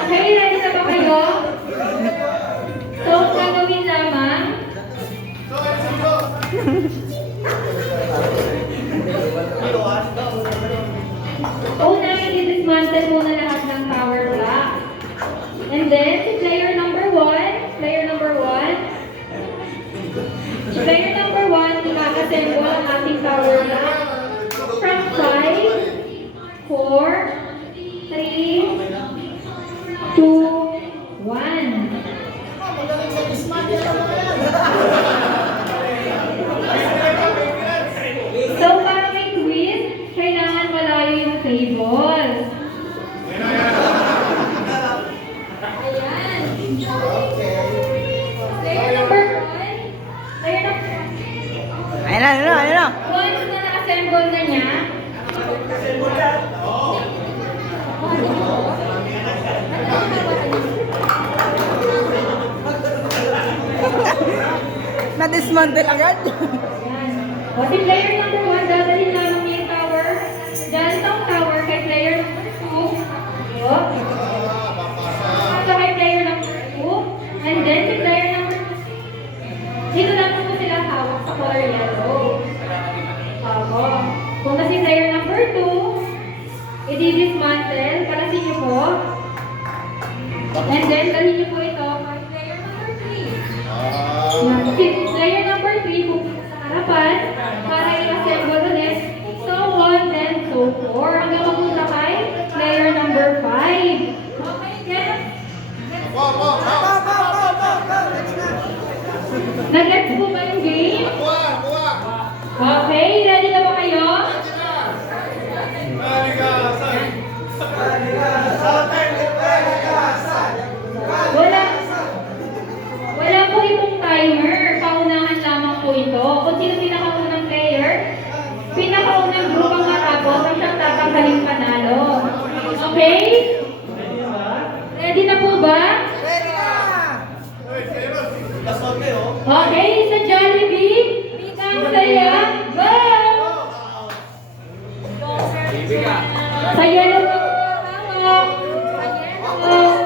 Okay, ready na ba kayo? So, ang gagawin lamang, una, i-dismantle muna lahat ng power block. And then, si player number 1, ikaka-assemble ang ating power block from 5, 4, 3, 2, 1. So, para may quiz, kailangan malayo yung table. Ayan. Layer number 1. Layer number 1. Ayun na. Once na na-assemble na niya, Na-dismantle agad. ayan. O, si player number 1, dadalhin lamang niya yung tower. Dyan sa tower kay player number 2. O. So, kay player number 2. And then, si player number 2. Dito lang po sila hawak sa color yellow. Opo. Kung kasi player number 2, i-dismantle para sa inyo po. And then, dalhin niyo po ito kay player number 3. Yan. Si player number 3 pupunta sa harapan para i-assemble ulit. So on and so forth. Hanggang mapunta kay player number 5. Okay, yes? Nag-gets po ba yung game? Okay, ready na ba kayo? Wala po itong timer. Paunahan lamang po ito. Kung sino pinakaunang player, pinakaunang group ang matapos ang siyang tatanghaling panalo. Okay? Ready na po ba? Okay, sa Jollibee, Bigang Saya, go! Sa yellow na hawak. Sa yellow.